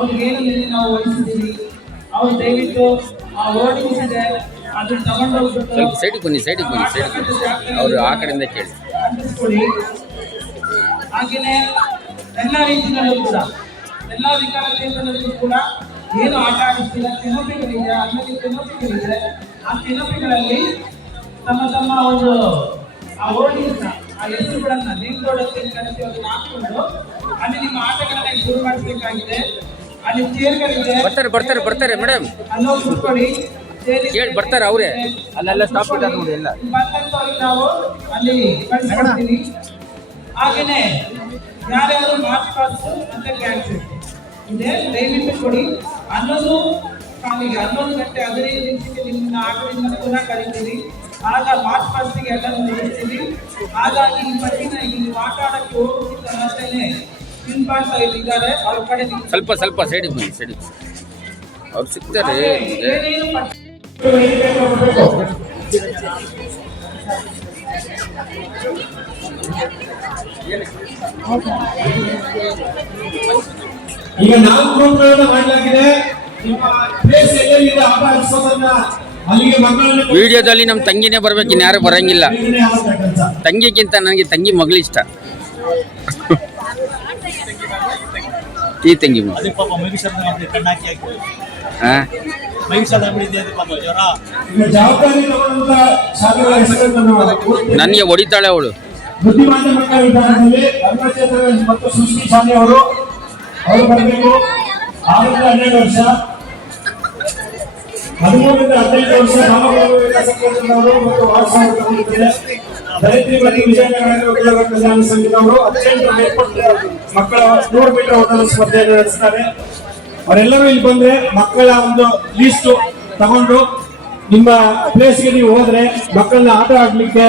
ಅವ್ರಿಗೇನು ನಾವು ವಹಿಸಿದ್ದೀವಿ? ಅವ್ರು ದಯವಿಟ್ಟು ಆ ಹೋರ್ಡಿಂಗ್ಸ್ ಇದೆ ಅದನ್ನ ತಗೊಂಡೋಗ್ಬಿಟ್ಟು ಸ್ವಲ್ಪ ಸೈಡಿಗೆ ಬನ್ನಿ ಸೈಡಿಗೆ ಬನ್ನಿ ಸೈಡಿಗೆ ಅವರು ಆ ಕಡೆಯಿಂದ ಕೇಳಿ. ಅಂಟಿಸ್ಕೊಡಿ ಹಾಗೆಯೇ ಎಲ್ಲ ರೀತಿಯಲ್ಲೂ ಕೂಡ ಎಲ್ಲ ವಿಕಲಚೇತನರಿಗೂ ಕೂಡ ಏನು ಆಟ ಆಡಿಸ್ತಿಲ್ಲ ಕೆನಪಿಗಳಿದೆ ಅಲ್ಲಲ್ಲಿ ಕೆನಪಿಗಳಿದೆ ಆ ಕೆನಪಿಗಳಲ್ಲಿ ತಮ್ಮ ತಮ್ಮ ಒಂದು ಆ ಹೋರ್ಡಿಂಗ್ಸ್ನ ಆ ಹೆಸರುಗಳನ್ನ ನೇಮ್ ಬೋರ್ಡ್ ಅಂತ ಏನ್ ಕರಿತೀವಿ ಅದನ್ನ ಹಾಕೊಂಡು ಅಲ್ಲಿ ನಿಮ್ಮ ಆಟಗಳನ್ನ ಶುರು ಚೇರ್ಗಳಿದೆ ಬರ್ತಾರೆ ಬರ್ತಾರೆ ಬರ್ತಾರೆ ಮೇಡಮ್. ಕೇಳಿ ಬರ್ತಾರೆ ಅವರೇ. ಅಲ್ಲೆಲ್ಲ ಸ್ಟಾಪ್ ಇದ್ದಾರೆ ನೋಡಿ ಎಲ್ಲ. ನಾವು ಅಲ್ಲಿ ಕಳಿಸ್ಕೊಡ್ತೀವಿ ಹಾಗೇನೆ ಯಾರ್ಯಾರು ಮಾರ್ಚ್ ಪಾಸ್ ಮತ್ತೆ ಕ್ಯಾನ್ಸಲ್. ಇದೆ ದಯವಿಟ್ಟು ಕೊಡಿ. ಹನ್ನೊಂದು ಕಾಲಿಗೆ ಹನ್ನೊಂದು ಗಂಟೆ ಹದಿನೈದು ನಿಮಿಷಕ್ಕೆ ನಿಮ್ಮನ್ನ ಆಟದಿಂದ ಪುನಃ ಕರಿತೀವಿ ಆಗ ಮಾರ್ಚ್ ಪಾಸ್ಗೆ ಎಲ್ಲ ಮುಗಿಸ್ತೀವಿ ಹಾಗಾಗಿ ಈ ಪಟ್ಟಿನ ಇಲ್ಲಿ ಮಾತಾಡಕ್ಕೆ ಆಡಕ್ಕೆ ಹೋಗೋಕ್ಕಿಂತ ಸ್ವಲ್ಪ ಸ್ವಲ್ಪ ಸೈಡಿಗೆ ಬನ್ನಿ ಸೈಡಿಗೆ ಅವ್ರು ಸಿಗ್ತಾರೆ. ಈಗ ನಾಲ್ಕು ಗ್ರೂಪ್ಗಳನ್ನ ಮಾಡಲಾಗಿದೆ. ಅಲ್ಲಿಗೆ ವಿಡಿಯೋದಲ್ಲಿ ನಮ್ಮ ತಂಗಿನೇ ಬರ್ಬೇಕು ಇನ್ಯಾರು ಬರಂಗಿಲ್ಲ. ತಂಗಿಗಿಂತ ನನಗೆ ತಂಗಿ ಮಗಳು ತಗೊಂಡಂತ ತೆಂಗಿ ನಾವು ನನಗೆ ಹೊಡಿತಾಳೆ ಅವಳು. ಮಕ್ಕಳ ಮತ್ತು ಸೃಷ್ಟಿ ಶಾಲೆ ಅವರು. ಅವರು ಬರಬೇಕು. ಆರರಿಂದ ಹನ್ನೆರಡು ವರ್ಷ. ಹದಿಮೂರರಿಂದ ಹದಿನೈದು ವರ್ಷ ನಾಮಕರಣ ವಿಕಾಸ ಕೇಂದ್ರದವರು ಮತ್ತು ದರಿದ್ರಿ ವಿಜಯನಗರ ಸಂಘದವರು ಹದಿನೆಂಟು ಮೇಲ್ಪಟ್ಟ ಮಕ್ಕಳ ನೂರು ಮೀಟರ್ ಓಟದ ಸ್ಪರ್ಧೆಯನ್ನು ನಡೆಸ್ತಾರೆ. ಅವರೆಲ್ಲರೂ ಇಲ್ಲಿ ಬಂದ್ರೆ ಮಕ್ಕಳ ಒಂದು ಲೀಸ್ಟ್ ತಗೊಂಡು ನಿಮ್ಮ ಪ್ಲೇಸ್ಗೆ ನೀವು ಹೋದ್ರೆ ಮಕ್ಕಳನ್ನ ಆಟ ಆಡ್ಲಿಕ್ಕೆ,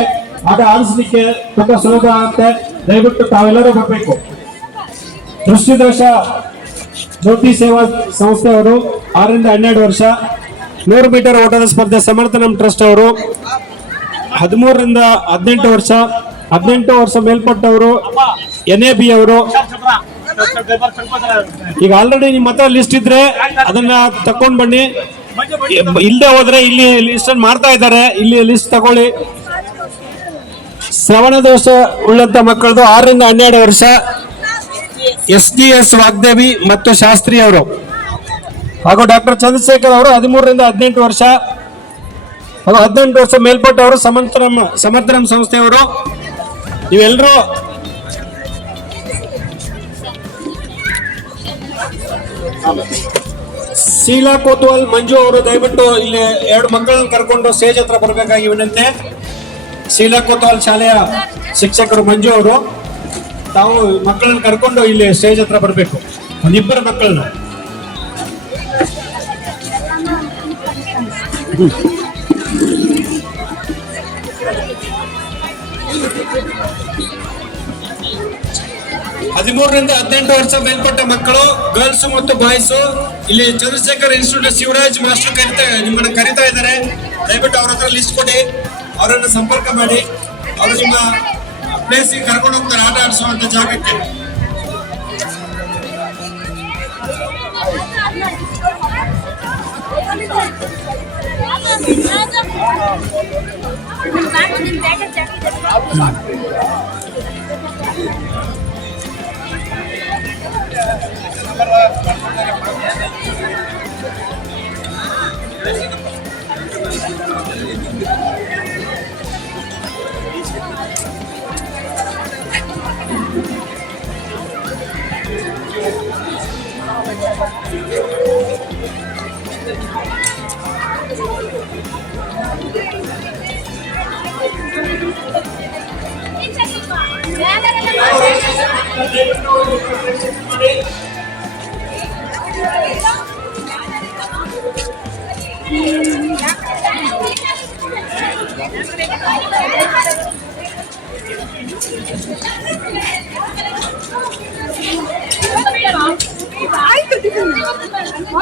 ಆಟ ಆಡಿಸ್ಲಿಕ್ಕೆ ತುಂಬಾ ಸುಲಭ ಆಗುತ್ತೆ ದಯವಿಟ್ಟು ತಾವೆಲ್ಲರೂ ಬರಬೇಕು. ದೃಷ್ಟಿದೋಷ, ಜ್ಯೋತಿ ಸೇವಾ ಸಂಸ್ಥೆಯವರು ಆರರಿಂದ ಹನ್ನೆರಡು ವರ್ಷ. ನೂರು ಮೀಟರ್ ಓಟದ ಸ್ಪರ್ಧೆ ಸಮರ್ಥನಂ ಟ್ರಸ್ಟ್ ಅವರು. ಹದಿಮೂರರಿಂದ ಹದಿನೆಂಟು ವರ್ಷ ಹದಿನೆಂಟು ವರ್ಷ ಮೇಲ್ಪಟ್ಟವರು ಎನ್ ಎ ಬಿ ಅವರು. ಈಗ ಆಲ್ರೆಡಿ ನಿಮ್ಮ ಹತ್ರ ಲಿಸ್ಟ್ ಇದ್ರೆ ಅದನ್ನ ತಕೊಂಡ್ ಬನ್ನಿ. ಇಲ್ಲದೆ ಹೋದ್ರೆ ಇಲ್ಲಿ ಲಿಸ್ಟ್ ಮಾಡ್ತಾ ಇದ್ದಾರೆ. ಇಲ್ಲಿ ಲಿಸ್ಟ್ ತಗೊಳ್ಳಿ. ಶ್ರವಣ ದೋಷ ಉಳ್ಳಂತ ಮಕ್ಕಳದು ಆರರಿಂದ ಹನ್ನೆರಡು ವರ್ಷ. ಎಸ್ ಡಿ ಎಸ್ ವಾಗ್ದೇವಿ ಮತ್ತು ಶಾಸ್ತ್ರಿ ಅವರು ಹಾಗೂ ಡಾಕ್ಟರ್ ಚಂದ್ರಶೇಖರ್ ಅವರು ಹದಿಮೂರರಿಂದ ಹದಿನೆಂಟು ವರ್ಷ. ಹಾಗೂ ಹದಿನೆಂಟು ವರ್ಷ ಮೇಲ್ಪಟ್ಟವರು ಸಮರ್ಥರಂ ಸಮರ್ಥರಂ ಸಂಸ್ಥೆಯವರು. ನೀವೆಲ್ಲರೂ ಶೀಲಾ ಕೋತ್ವಾಲ್ ಮಂಜು ಅವರು ದಯವಿಟ್ಟು ಇಲ್ಲಿ ಎರಡು ಮಕ್ಕಳನ್ನ ಕರ್ಕೊಂಡು ಸ್ಟೇಜ್ ಹತ್ರ ಬರಬೇಕಾಗಿ ವಿನಂತೆ. ಶೀಲಾ ಕೋತ್ವಾಲ್ ಶಾಲೆಯ ಶಿಕ್ಷಕರು ಮಂಜು ಅವರು. ತಾವು ಮಕ್ಕಳನ್ನ ಕರ್ಕೊಂಡು ಇಲ್ಲಿ ಸ್ಟೇಜ್ ಹತ್ರ ಬರಬೇಕು. ಒಂದಿಬ್ಬರು ಮಕ್ಕಳನ್ನ. ಹದಿಮೂರರಿಂದ ಹದಿನೆಂಟು ವರ್ಷ ಮೇಲ್ಪಟ್ಟ ಮಕ್ಕಳು ಗರ್ಲ್ಸ್ ಮತ್ತು ಬಾಯ್ಸ್ ಇಲ್ಲಿ ಚಂದ್ರಶೇಖರ್ ಇನ್ಸ್ಟಿಟ್ಯೂಟ್ ಶಿವರಾಜ್ ಮಾಸ್ಟರ್ ಕರಿತಾ, ನಿಮ್ಮನ್ನ ಕರಿತಾ ಇದ್ದಾರೆ. ದಯವಿಟ್ಟು ಅವ್ರ ಲಿಸ್ಟ್ ಕೊಡಿ. ಅವರನ್ನು ಸಂಪರ್ಕ ಮಾಡಿ. ಅವರು ನಿಮ್ಮ ಪ್ಲೇಸಿಗೆ ಕರ್ಕೊಂಡು ಹೋಗ್ತಾರೆ, ಆಟ ಆಡಿಸುವಂತ ಜಾಗಕ್ಕೆ. 你们的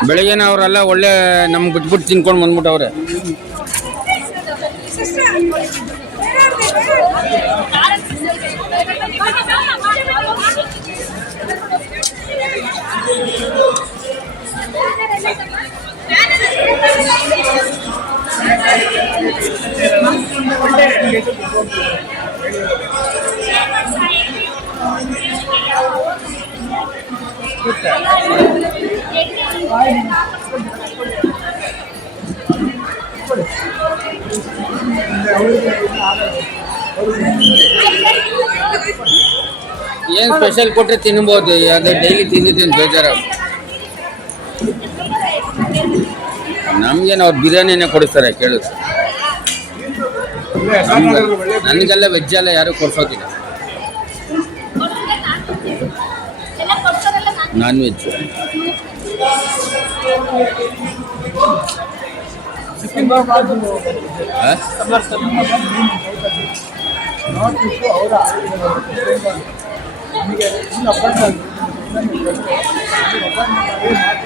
ಬೆಳಗ್ಗೆನ ಅವರೆಲ್ಲ ಒಳ್ಳೆ ನಮ್ಗೆ ಬಿಟ್ಬಿಟ್ಟು ತಿನ್ಕೊಂಡು ಬಂದ್ಬಿಟ್ಟವ್ರೆ ಏನ್ ಸ್ಪೆಷಲ್ ಕೊಟ್ರೆ ತಿನ್ಬೋದು? ಅದು ಡೈಲಿ ತಿಂದಿದ್ದೀನಿ ಬೇಜಾರು ನಮ್ಗೇನು ಅವ್ರು ಬಿರಿಯಾನಿನೇ ಕೊಡಿಸ್ತಾರೆ, ಕೇಳು. ನನಗೆಲ್ಲ ವೆಜ್ ಎಲ್ಲ ಯಾರು ಕೊಡ್ಸೋದಿಲ್ಲ. ನಾನ್ ವೆಜ್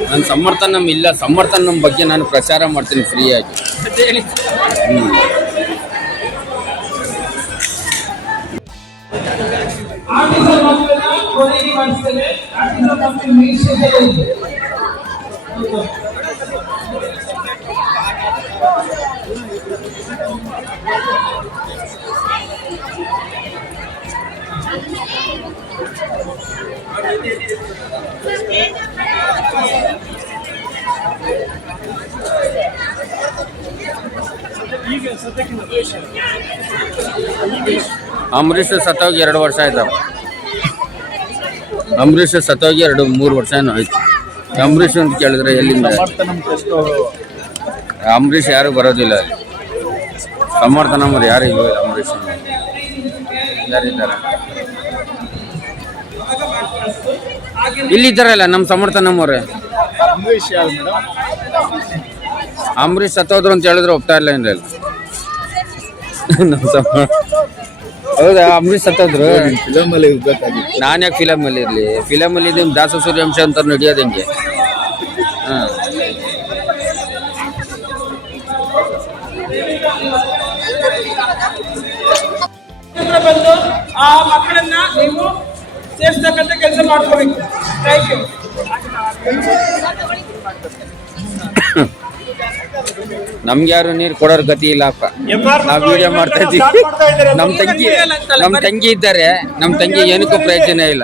ನಾನು ನಮ್ಮ ಇಲ್ಲ ಸಮರ್ಥನಂ ಬಗ್ಗೆ ನಾನು ಪ್ರಚಾರ ಮಾಡ್ತೀನಿ ಫ್ರೀಯಾಗಿ. ಹ್ಞೂ ಅಂಬರೀಷ್ ಸತ್ತೋಗಿ ಎರಡು ವರ್ಷ ಆಯ್ತವ ಅಂಬರೀಷ್ ಸತ್ತೋಗಿ ಎರಡು, ಮೂರು ವರ್ಷ ಏನೋ ಆಯ್ತು. ಅಂಬರೀಷ್ ಅಂತ ಕೇಳಿದ್ರೆ ಎಲ್ಲಿಂದ? ಅಂಬರೀಷ್ ಯಾರು ಬರೋದಿಲ್ಲ ಅಲ್ಲಿ. ಸಮರ್ಥನ ಅವರು. ಯಾರು ಇಲ್ಲ ಅಂಬರೀಷ್ ಯಾರಿದ್ದಾರೆ ನಮ್ಮ ಸಮರ್ಥ ನಮ್ಮವ್ರೆ ಅಂಬರೀಷ್ ಸತ್ತೋದ್ರು ಅಂತ ಹೇಳಿದ್ರೆ ಒಪ್ತಾ ಇಲ್ಲ ಏನ್ರಿ ಅಲ್ಲಿ? ನಮ್ಮ ಸಮ ಹೌದಾ ಅಂಬರೀಷ್ ಸತ್ತೋದ್ರು? ನಾನು ಯಾಕೆ ಫಿಲಮ್ ಅಲ್ಲಿ ಇರ್ಲಿ? ಫಿಲಮ್ ಅಲ್ಲಿ ನಿಮ್ ದಾಸ ಸೂರ್ಯಾಂಶ ಅಂತ ನಡೆಯೋದು ಹೆಂಗೆ? ಹಾ. ಹತ್ರ ಬಂದು ಆ ಮಕ್ಕಳನ್ನ ನೀವು ಸೇರಿಸ್ತಕ್ಕಂತ ಕೆಲಸ ಮಾಡ್ಕೋಬೇಕು. ಥ್ಯಾಂಕ್ ಯು ನಮ್ಗೆ ಯಾರು ನೀರು ಕೊಡೋರ್ ಗತಿ ಇಲ್ಲಪ್ಪ ನಾವು ವಿಡಿಯೋ ಮಾಡ್ತಾ ಇದ್ದೀವಿ. ನಮ್ ತಂಗಿ ನಮ್ ತಂಗಿ ಇದ್ದಾರೆ. ನಮ್ ತಂಗಿ ಏನಕ್ಕೂ ಪ್ರಯೋಜನ ಇಲ್ಲ.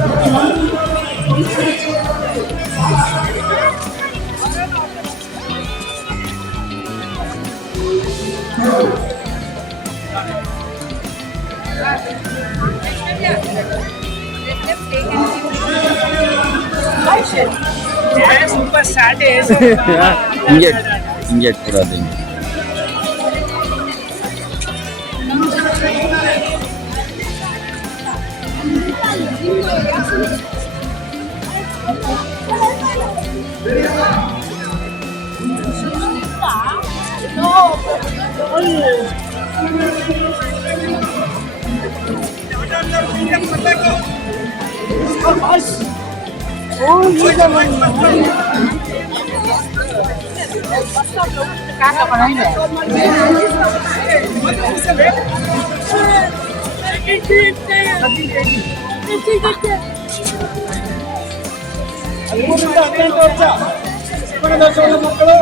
ಆ? ಹಿಂಗೆ ಹಿಂಗೆ ಕೊಡೋದು ಹಿಂಗೆ ಹದಿಮೂರರಿಂದ ಹದಿನೆಂಟು ವರ್ಷ ಮಕ್ಕಳು